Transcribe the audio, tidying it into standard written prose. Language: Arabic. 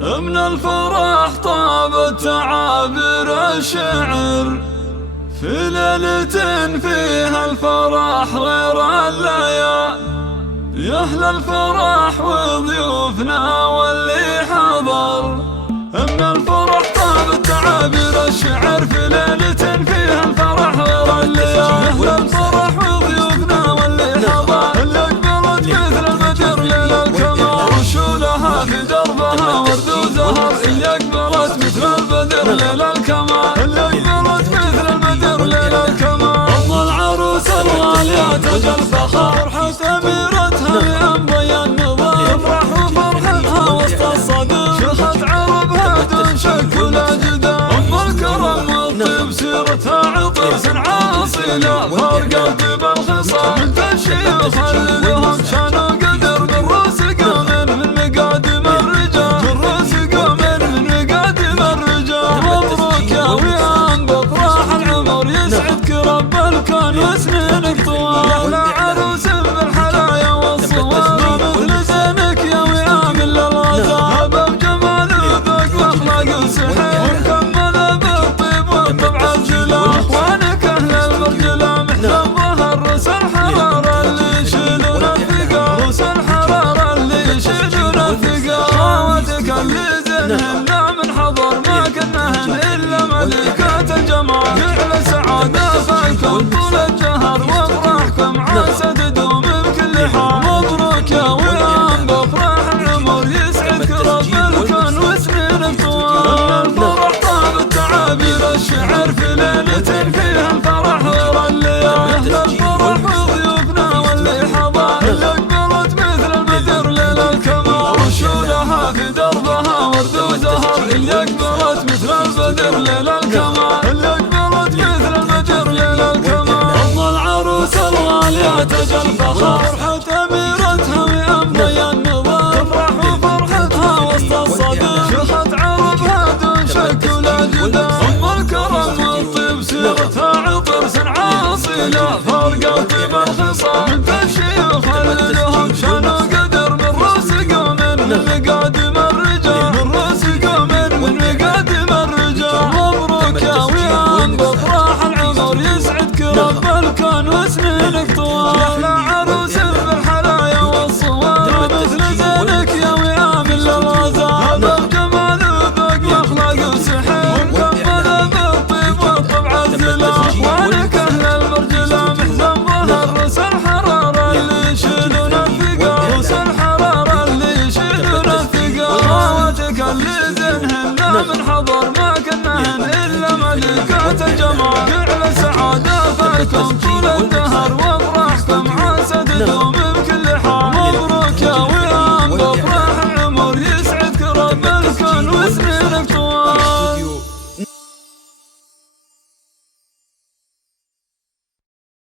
من الفرح طابت تعابير الشعر في ليلة فيها الفرح غير الليال. يا أهل الفرح وضيوفنا واللي حضر، من الفرح طابت تعابير الشعر في ليلة فيها الفرح غير الليال. يا أهل الفرح وضيوفنا واللي حضر، اللي أقبلت مثل البدر ليل الكمال، وشولها في دربها ورد وزهر. اللي أقبلت مثل البدر ليل الكمال، اللي أقبلت مثل البدر ليل الكمال. أم العروس الغالية تاج الفخر، فرحة أميرتها بأنبياء النظام، تفرح وفرحتها وسط الصدر، شخت عربها دون شك ولا جدال. أم الكرم والطيب سيرتها عطر صنعاء أصيلة، فرقت بالخصام من الشيوخ اللي لهم شان وقدر. بالراس قوم من مقادم الرجال، بالراس قوم من مقادم الرجال. مبروك يا ويان بفرح العمر، يسعدك رب الكون وسنينك طوال. يا عروس بالحلايا والصواب، مثل زينك يا ويان للغزال. باب جمال وذوق واخلاق وسحر، ومكمله بالطيب والطبع الجلال. اخوانك اهل المرجله محزن ظهر، روس الحراره اللي يشيلون الثقال، روس الحراره اللي يشيلون الثقال. خواتك اللي زينهن من حضر، ما كنهن الا ملكات الجمال. جعل سعاده فيكم طول الجهر، وافراحكم عسى تدوم بكل حال. مبروك يا ويان بفرح العمر، يسعدك رب الكون وسنينك طوال. الفرح طابت تعابير الشعر في ليلة فيها الفرح غير الليال. أهل الفرح وضيوفنا واللي حضر، اللي أقبلت مثل البدر ليل الكمال، وشولها في دربها ورد وزهر. اللي أقبلت مثل البدر ليل الكمال، اللي أقبلت مثل البدر ليل الكمال. أم العروس الغالية تاج الفخر، فرحة أميرتها بأنبياء النظام، تفرح وفرحتها وسط الصدر، شخت عربها دون شك ولا جدال. أم الكرم والطيب سيرتها عطر صنعاء أصيلة، فرقت بالخصام من الشيوخ اللي لهم شان وقدر. بالراس قوم من مقادم الرجال، بالراس قوم من مقادم الرجال. مبروك يا ويان بفرح العمر، يسعدك رب الكون وسنينك طوال. يا عروس بالحلايا والصواب، مثل زينك يا ويان للغزال. باب جمال وذوق واخلاق وسحر، ومكمله بالطيب والطبع الزلال. اخوانك اهل المرجله محزن ظهر، روس الحراره اللي يشيلون الثقال، روس الحراره اللي يشيلون الثقال. خواتك اللي زينهن من حضر، ما كنهن الا ملكات الجمال. جعل سعاده فيكم طول الدهر، وافراحكم عسى تدوم